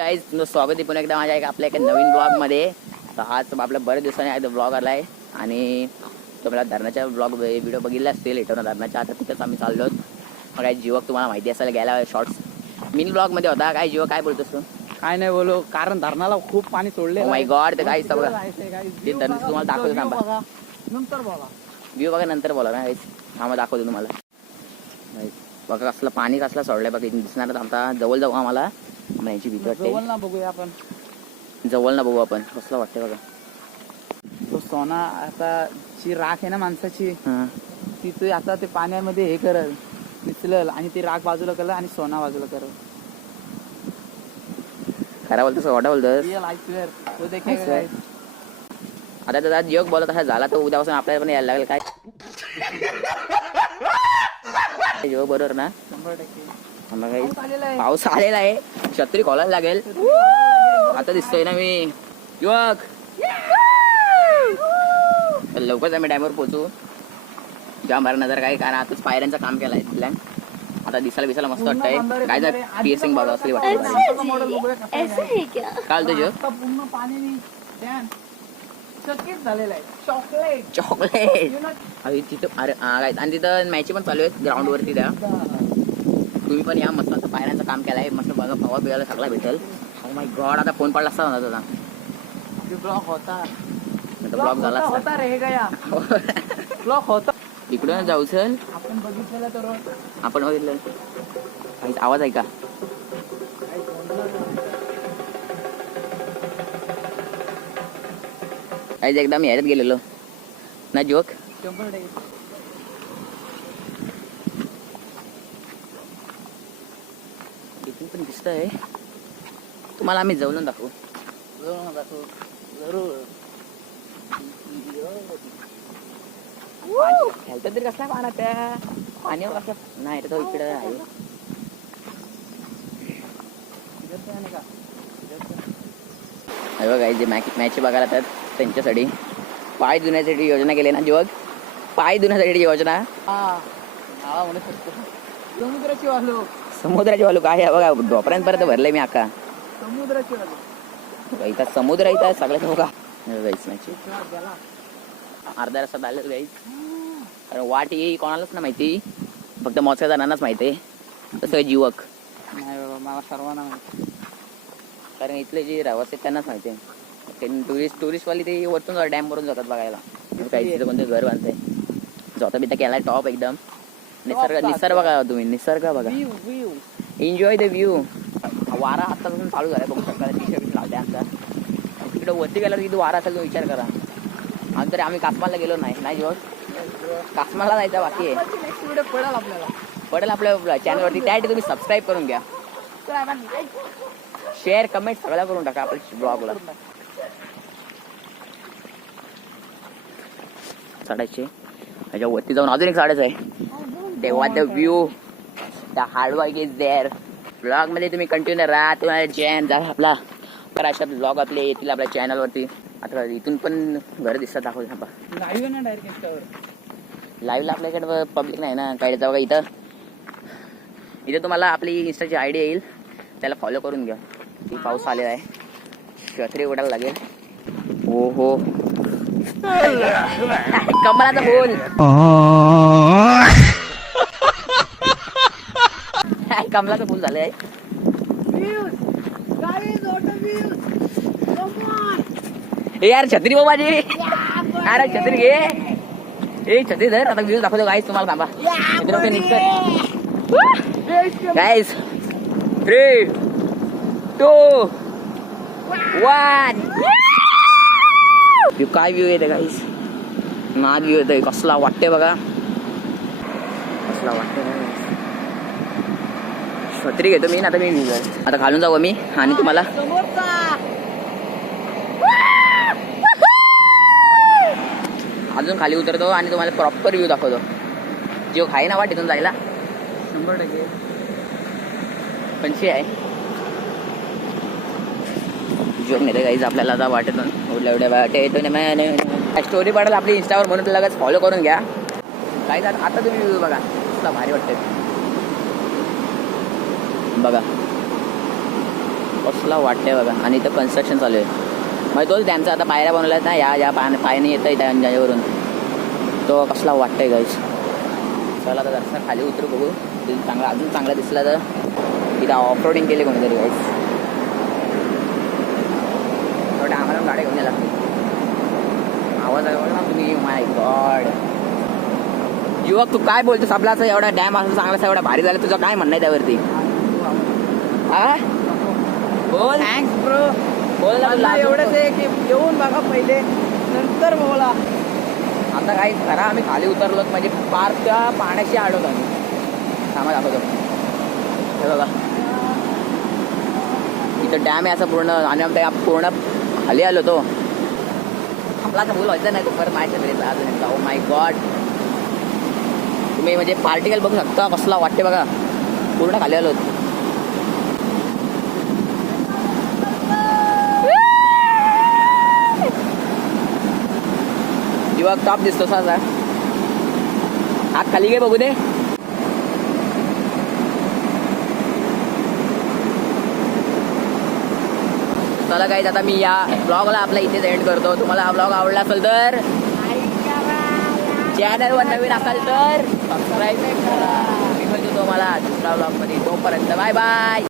Guys तुमचं स्वागत आहे पुन्हा एकदा माझ्या आपल्या एका नवीन ब्लॉगमध्ये. तर आज आपल्या बऱ्याच दिवसांनी आज ब्लॉग आला आहे आणि तुम्हाला धरणाच्या ब्लॉग व्हिडिओ बघितला असतील इथं धरणाच्या. आता तिथंच आम्ही चाललो आहोत. मग काय जीवक तुम्हाला माहिती असेल गेला शॉर्ट्स मिनी ब्लॉगमध्ये होता. काय जीवक काय बोलतोस तू? काय नाही बोलो, कारण धरणाला खूप पाणी सोडले. माय गॉड, ते काय सगळं ते धरण तुम्हाला दाखवतो. थांबा नंतर बोला, व्ह्यू बघा नंतर बोला ना. थांबा दाखवतो तुम्हाला. बघा कसलं पाणी कसलं सोडलंय बघा. दिसणार आमचा जवळ जाऊ आम्हाला याची भीती वाटते. जवळ ना बघूया आपण, जवळ ना बघू आपण. कसलं वाटतंय बघा. तो सोना आता जी राख आहे ना माणसाची, तिथे आता ते पाण्यामध्ये हे करल मिसलल आणि ती राख बाजूला करल आणि सोना बाजूला करल. खरा बोलतोस वाटा बोलतोस. तो देखील आता त्याचा योग बोलत असा झाला तर उद्यापासून आपल्याला पण यायला लागेल. काय योग बरोबर ना? 100% पाऊस आलेला आहे. छत्री खोलायला लागेल. आता दिसतोय ना मी युवक. लवकरच आम्ही डॅमवर पोहोचू. जाम भरा नजर काय कारण आताच पायऱ्यांचं काम केलं आहे प्लॅन. आता दिसायला मस्त वाटतंय. काय जर पिअर्सिंग बघा असली वाटतं. काल तुझं पूर्ण पाणी चकित झालेलं आहे. चॉकलेट चॉकलेट तिथं. अरे काय आणि तिथं मॅच पण चालू आहेत ग्राउंड वरती. त्या तुम्ही पण या. मस्त पायऱ्यांचं काम केलं आहे. मस्त बघा पवा बिवायला सगळा भेटेल. ओ माय गॉड, आता फोन पडला असता होता त्याचा. ब्लॉक होता, ब्लॉक झाला होता रे गया. ब्लॉक होता. इकडून जाऊ चल. आपण बघितलेलं तर आपण बघितलं. काहीच आवाज आहे का? काहीच एकदा मी ह्याच्यात गेलेलो ना जोक. इथून पण दिसतंय तुम्हाला. आम्ही जवळून दाखवू. खेळतो तरी कसला पाना त्या पाण्यावर कसं नाही तो इकडे आहे. बघा जे मॅच बघायला येतात त्यांच्यासाठी पाय धुण्यासाठी योजना केली ना जीवक. पाय धुण्यासाठी योजना. समुद्राची वालू. समुद्राची वालू काय आहे बघा. डोपऱ्यांपर्यंत भरलंय मी आका. समुद्राची वालू इथं समुद्र इथं सगळ्यात बघा. अर्धा रस्ता आलं गाईच. कारण वाट येई कोणालाच ना माहिती, फक्त मोजक्या जणांनाच माहिती आहे. तसं जीवक नाही बाबा, मला सर्वांना माहिती. कारण इथले जे रहिवासी आहेत त्यांनाच माहिती आहे. टुरिस्टवाली ते वरतून डॅम वरून जातात बघायला. काही तिथं कोणतं घर बांधतंय. जोता बिता केलाय टॉप एकदम. निसर्ग बघा तुम्ही. निसर्ग बघा. Enjoy the view. वारा आत्तापासून चालू झालाय बघू शकता. टी-शर्ट लावते आमचा. तिकडे वरती गेल्यावर किती वारा असेल तो विचार करा. आणि तरी आम्ही कासमाला गेलो नाही जीवक. कासमाला जायचं बाकी आहे. नेक्स्ट व्हिडिओ पडेल आपल्या चॅनलवरती. त्यासाठी तुम्ही सबस्क्राईब करून घ्या. शेअर कमेंट सगळं करून टाका आपल्या ब्लॉगला. चढायचे त्याच्या वरती जाऊन अजून एक चढायचं आहे. तेव्हा the view the hard work is there. Blog मध्ये तुम्ही कंटिन्यू राहा. तुम्हाला चॅन जा आपला करा. अशा ब्लॉग आपले येतील आपल्या चॅनलवरती. आता इथून पण घर दिसतात दाखवतो. लाईव्ह ना डायरेक्ट इंस्टावर. लाईव्हला आपल्याकडे पब्लिक नाही ना काय. बघा इथं तुम्हाला आपली इंस्टाची आयडी येईल. त्याला फॉलो करून घ्या. ती पाऊस आलेला आहे. छत्री उडायला लागेल. हो हो कमलाचा फूल. कमलाचं फुल झालंय. यार छत्री बघ माझी. अरे छत्री घे. ए छत्री धर. आता व्ह्यू दाखवतो गाईस तुम्हाला. थांबा गाईस. 3, 2, 1. काय व्ह्यू येते गाईस. नाद व्ह्यू येतोय. कसला वाटतंय बघा. कसला वाटतंय. छत्री घेतो मी. आता मी आता खालून जाऊ मी आणि तुम्हाला अजून खाली उतरतो आणि तुम्हाला प्रॉपर व्ह्यू दाखवतो. जो खाई ना वाट इथून जायला 100% पंची आहे. जोक नाही गाईज आपल्याला आता वाटेतून एवढ्या वाटे स्टोरी पडेल आपली इंस्टावर म्हणून लगेच फॉलो करून घ्या. गाईज आता तुम्ही व्ह्यू बघा. कसला भारी वाटतंय बघा. कसला वाटतंय बघा. आणि इथं कन्स्ट्रक्शन चालू आहे. मग तोच डॅमचा आता पायऱ्या बनवल्यात ना, या पायाने येत आहे त्याच्यावरून. तो कसला वाटतंय गाईस. चला आता जरा खाली उतरू बघू. चांगला अजून चांगला दिसला तर. इथं ऑफ रोडिंग केले कोणीतरी गाईस. थोडं आम्हाला गाडी घेऊन यायला लागते. आवाज आहे ना तुम्ही. माय गॉड. युवक तू काय बोलतोस. आपला असं एवढा डॅम असं चांगला एवढा भारी झाला. तुझं काय म्हणणं आहे त्यावरती. हा बोल. Thanks bro. बोल ना. एवढंच आहे की येऊन बघा पहिले नंतर बोला. आता काही खरा आम्ही खाली उतरलो म्हणजे पार्कच्या पाण्याशी आडवतो आम्ही. थांबा दाखवतो. हे बघा इथं डॅम आहे असं पूर्ण. आणि आमच्या पूर्ण खाली आलो तो. आपला असं बोल व्हायचं नाही. तो परत माहिती भेटला अजून एकदा. Oh my God. तुम्ही म्हणजे पार्टिकल बघू शकता कसला वाटते बघा. पूर्ण खाली आलो. किंवा टॉप दिसतो असा. हात खाली घे बघू दे. चला काही आता मी या ब्लॉगला आपला इथेच एंड करतो. तुम्हाला हा ब्लॉग आवडला असेल तर चॅनलवर नवीन असाल तर सबस्क्राईब करा. मी म्हणतो तुम्हाला दुसऱ्या ब्लॉगमध्ये. तोपर्यंत बाय बाय.